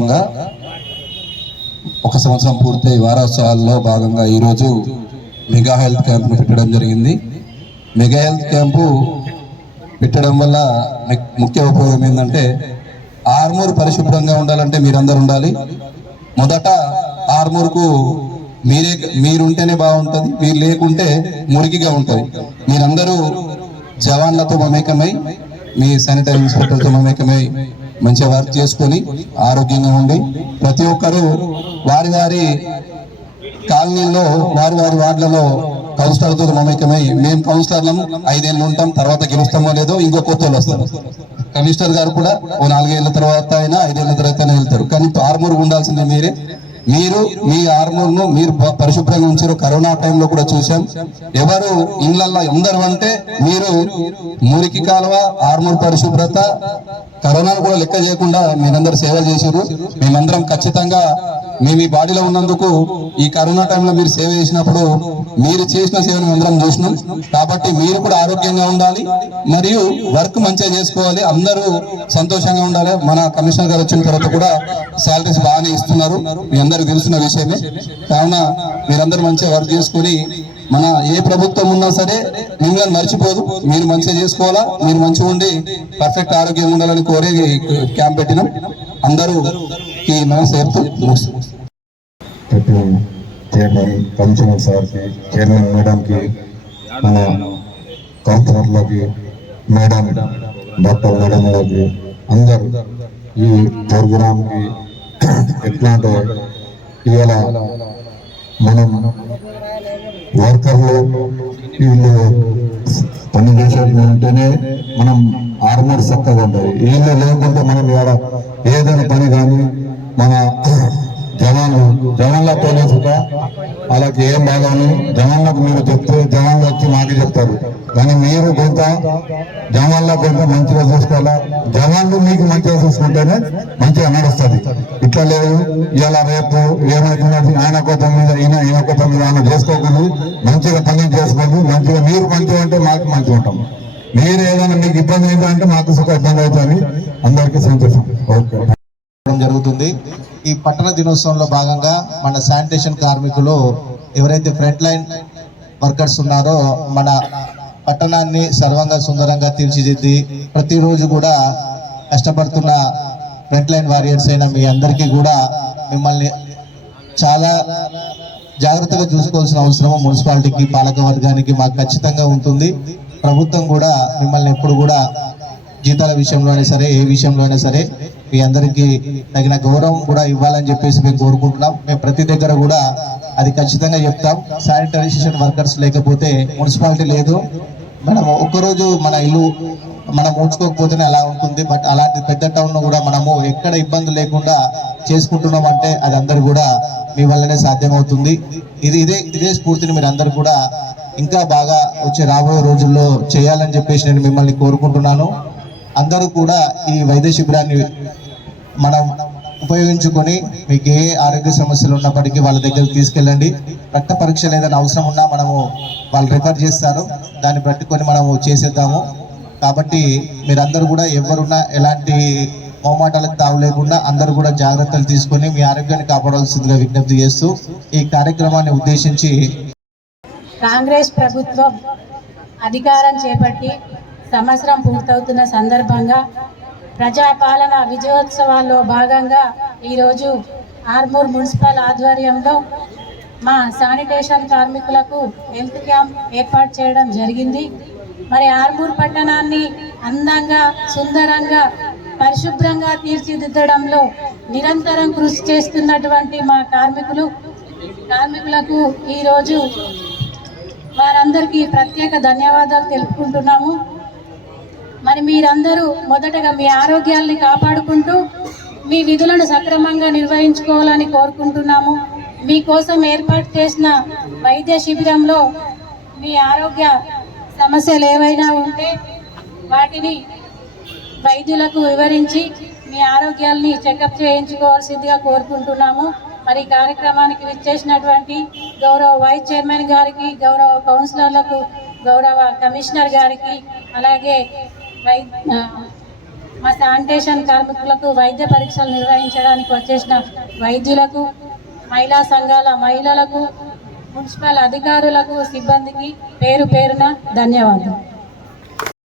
భాగంగా ఒక సంవత్సరం పూర్తయి వారోత్సవాల్లో భాగంగా ఈరోజు మెగా హెల్త్ క్యాంప్ను పెట్టడం జరిగింది. మెగా హెల్త్ క్యాంపు పెట్టడం వల్ల ముఖ్య ఉపయోగం ఏంటంటే ఆర్మూర్ పరిశుభ్రంగా ఉండాలంటే మీరందరూ ఉండాలి. మొదట ఆర్మూర్కు మీరే మీరుంటేనే బాగుంటుంది మీరు లేకుంటే మురికిగా ఉంటుంది. మీరందరూ జవాన్లతో మమేకమై మీ శానిటరీ ఇన్స్పెక్టర్తో మమేకమై మంచిగా వర్క్ చేసుకొని ఆరోగ్యంగా ఉండి ప్రతి ఒక్కరూ వారి వారి కాలనీల్లో వారి వారి వార్డులలో కౌన్సిలర్తో మమేకమై మేము కౌన్సిలర్లం ఐదేళ్ళు ఉంటాం తర్వాత గెలుస్తామో లేదో ఇంకో కొత్త వాళ్ళు వస్తారు. కమిషనర్ గారు కూడా ఓ నాలుగేళ్ళ తర్వాత అయినా ఐదేళ్ళ తర్వాత అయినా వెళ్తారు. కానీ ఆర్మూర్ ఉండాల్సిందే మీరే. మీరు మీ ఆర్మూర్ను మీరు పరిశుభ్రంగా ఉంచారు. కరోనా టైంలో కూడా చూసాం ఎవరు ఇళ్ళలో ఉందరు అంటే మీరు మురికి కాలువ ఆర్మూర్ పరిశుభ్రత కరోనాను కూడా లెక్క చేయకుండా మీరందరూ సేవ చేశారు. మేమందరం ఖచ్చితంగా మేము ఈ బాడీలో ఉన్నందుకు ఈ కరోనా టైంలో మీరు సేవ చేసినప్పుడు మీరు చేసిన సేవను అందరం చూసినాం. కాబట్టి మీరు కూడా ఆరోగ్యంగా ఉండాలి. మరియు వర్క్ మంచిగా చేసుకోవాలి. అందరూ సంతోషంగా ఉండాలి. మన కమిషనర్ గారు వచ్చిన తర్వాత కూడా శాలరీస్ బాగానే ఇస్తున్నారు. మీ అందరూ తెలుసున్న విషయమే. కావున మీరందరూ మంచిగా వర్క్ చేసుకొని మన ఏ ప్రభుత్వం ఉన్నా సరే మిమ్మల్ని మర్చిపోదు. మీరు మంచిగా చేసుకోవాలా? మీరు మంచిగా ఉండి పర్ఫెక్ట్ ఆరోగ్యంగా ఉండాలని కోరి క్యాంప్ పెట్టినాం. అందరూ ఈ నమస్తే చెప్తూ ముగిస్తున్నాం. చైర్మన్ కమిషనర్ సార్కి చైర్మన్ మేడంకి మన కౌన్సిలర్లకి మేడం డాక్టర్ మేడంలకి అందరూ ఈ ప్రోగ్రామ్కి ఎట్లా అంటే ఇవాళ మనం వర్కర్లు వీళ్ళు పని చేసేది ఉంటేనే మనం ఆర్మర్ చక్కగా ఉంటుంది వీళ్ళు లేకుంటే మనం ఇవాళ ఏదైనా పని కానీ మన జవాన్లు జవాన్లతోనే సుఖ. వాళ్ళకి ఏం బాధను జవాన్లకు మీరు చెప్తే జవాన్లు వచ్చి మాకు చెప్తారు. కానీ మీరు కొంత జవాన్ల కొంత మంచిగా చూసుకోవాలా? జవాన్లు మీకు మంచిగా చూసుకుంటేనే మంచిగా నడుస్తుంది. ఇట్లా లేదు. ఇలా రేపు ఏమైతున్నది ఆయన కొత్త మీద ఈయన ఈయన కొత్త మీద ఆయన చేసుకోకుండా మంచిగా పని చేసుకోండి మంచిగా మీరు మంచిగా ఉంటే మాకు మంచిగా ఉంటాం. మీరు ఏదైనా మీకు ఇబ్బంది ఏంటంటే మాకు సుఖ ఇబ్బంది అవుతుంది. అందరికీ సంతోషం. ఓకే. జరుగుతుంది. ఈ పట్టణ దినోత్సవంలో భాగంగా మన శానిటేషన్ కార్మికులు ఎవరైతే ఫ్రంట్ లైన్ వర్కర్స్ ఉన్నారో మన పట్టణాన్ని సర్వంగా సుందరంగా తీర్చిదిద్ది ప్రతిరోజు కూడా కష్టపడుతున్న ఫ్రంట్ లైన్ వారియర్స్ అయిన మీ అందరికీ కూడా మిమ్మల్ని చాలా జాగ్రత్తగా చూసుకోవాల్సిన అవసరం మున్సిపాలిటీకి పాలక వర్గానికి మాకు ఖచ్చితంగా ఉంటుంది. ప్రభుత్వం కూడా మిమ్మల్ని ఎప్పుడు కూడా జీతాల విషయంలో అయినా సరే ఏ విషయంలో అయినా సరే మీ అందరికీ తగిన గౌరవం కూడా ఇవ్వాలని చెప్పేసి మేము కోరుకుంటున్నాం. మేము ప్రతి దగ్గర కూడా అది ఖచ్చితంగా చెప్తాం. శానిటైజేషన్ వర్కర్స్ లేకపోతే మున్సిపాలిటీ లేదు. మనం ఒక్కరోజు మన ఇల్లు మనం ఊడ్చుకోకపోతేనే అలా ఉంటుంది. బట్ అలాంటి పెద్ద టౌన్ కూడా మనము ఎక్కడ ఇబ్బంది లేకుండా చేసుకుంటున్నాం అంటే అది అందరు కూడా మీ వల్లనే సాధ్యమవుతుంది. ఇది ఇదే ఇదే స్ఫూర్తిని మీరు అందరు కూడా ఇంకా బాగా వచ్చే రాబోయే రోజుల్లో చేయాలని చెప్పేసి నేను మిమ్మల్ని కోరుకుంటున్నాను. అందరూ కూడా ఈ వైద్య శిబిరాన్ని మనం ఉపయోగించుకొని మీకు ఏ ఆరోగ్య సమస్యలు ఉన్నప్పటికీ వాళ్ళ దగ్గరికి తీసుకెళ్ళండి. రక్త పరీక్షలు ఏదైనా అవసరం ఉన్నా మనము వాళ్ళు రిఫర్ చేస్తారు. దాన్ని పట్టుకొని మనము చేసేద్దాము. కాబట్టి మీరందరూ కూడా ఎవరున్నా ఎలాంటి మోమాటాలకు తావు లేకుండా అందరూ కూడా జాగ్రత్తలు తీసుకొని మీ ఆరోగ్యాన్ని కాపాడాల్సిందిగా విజ్ఞప్తి చేస్తూ ఈ కార్యక్రమాన్ని ఉద్దేశించి కాంగ్రెస్ ప్రభుత్వం అధికారం చేపట్టి సంవత్సరం పూర్తవుతున్న సందర్భంగా ప్రజాపాలన విజయోత్సవాల్లో భాగంగా ఈరోజు ఆర్మూర్ మున్సిపల్ ఆధ్వర్యంలో మా శానిటేషన్ కార్మికులకు హెల్త్ క్యాంప్ ఏర్పాటు చేయడం జరిగింది. మరి ఆర్మూర్ పట్టణాన్ని అందంగా సుందరంగా పరిశుభ్రంగా తీర్చిదిద్దడంలో నిరంతరం కృషి చేస్తున్నటువంటి మా కార్మికులు కార్మికులకు ఈరోజు వారందరికీ ప్రత్యేక ధన్యవాదాలు తెలుపుకుంటున్నాము. మరి మీరందరూ మొదటగా మీ ఆరోగ్యాల్ని కాపాడుకుంటూ మీ విధులను సక్రమంగా నిర్వహించుకోవాలని కోరుకుంటున్నాము. మీకోసం ఏర్పాటు చేసిన వైద్య శిబిరంలో మీ ఆరోగ్య సమస్యలు ఏవైనా ఉంటే వాటిని వైద్యులకు వివరించి మీ ఆరోగ్యాల్ని చెకప్ చేయించుకోవాల్సిందిగా కోరుకుంటున్నాము. మరి కార్యక్రమానికి విచ్చేసినటువంటి గౌరవ వైస్ చైర్మన్ గారికి గౌరవ కౌన్సిలర్లకు గౌరవ కమిషనర్ గారికి అలాగే మా శానిటేషన్ కార్మికులకు వైద్య పరీక్షలు నిర్వహించడానికి వచ్చేసిన వైద్యులకు మహిళా సంఘాల మహిళలకు మున్సిపల్ అధికారులకు సిబ్బందికి పేరు పేరున ధన్యవాదాలు.